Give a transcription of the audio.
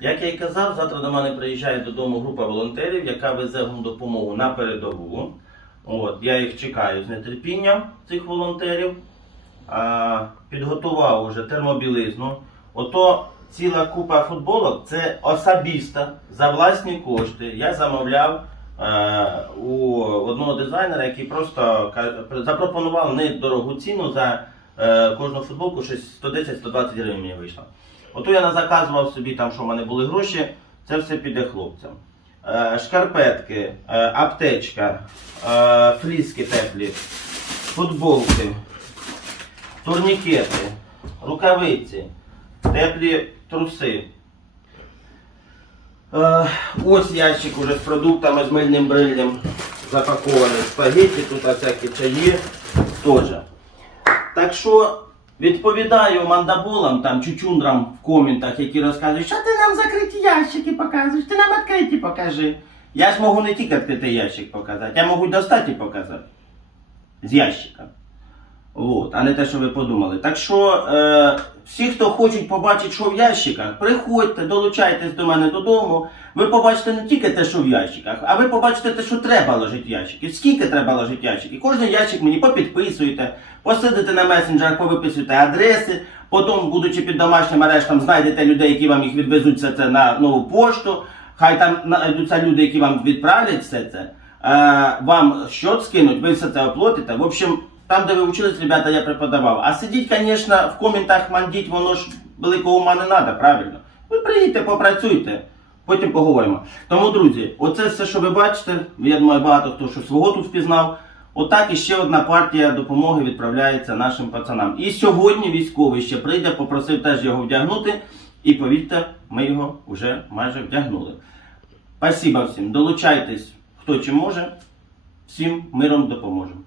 Як я й казав, завтра до мене приїжджає додому група волонтерів, яка везе допомогу на передову. От, я їх чекаю з нетерпінням, цих волонтерів. А, підготував уже термобілизну. Ото ціла купа футболок це особисто за власні кошти. Я замовляв е, у одного дизайнера, який просто запропонував недорогу ціну за кожну футболку, щось 110-120 гривень мені вийшло. Ото я назаказував собі там, що в мене були гроші, це все піде хлопцям. Е, шкарпетки, е, аптечка, е, фліски теплі, футболки, турнікети, рукавиці, теплі труси. Е, ось ящик уже з продуктами, з мильним бриллям запакований. Спагетті, тут всякі чаї теж. Так що відповідаю мандаболам, там, чучундрам в коментах, які розказують, що ти нам закриті ящики показуєш, ти нам відкриті покажи. Я ж можу не тільки відкритий ящик показати, я можу достати показати. З ящика. Вот, а не те, що ви подумали. Так що е, всі, хто хочуть побачити, що в ящиках, приходьте, долучайтесь до мене додому. Ви побачите не тільки те, що в ящиках, а ви побачите те, що треба ложити в ящики. Скільки треба ложити в ящики. Кожен ящик мені попідписуєте, посидите на месенджерах, повиписуєте адреси, потім, будучи під домашнім арештом, знайдете людей, які вам їх відвезуть все це на нову пошту. Хай там знайдуться люди, які вам відправлять все це. Е, вам счет скинуть, ви все це оплатите. В общем, там, де ви вчились, ребята, я преподавав. А сидіть, звісно, в коментах мандіть, воно ж великого ума не треба, правильно? Ви приїдьте, попрацюйте, потім поговоримо. Тому, друзі, оце все, що ви бачите, я думаю, багато хто що свого тут впізнав. Отак іще одна партія допомоги відправляється нашим пацанам. І сьогодні військовий ще прийде, попросив теж його вдягнути. І повірте, ми його вже майже вдягнули. Спасибо всім. Долучайтесь, хто чи може. Всім миром допоможемо.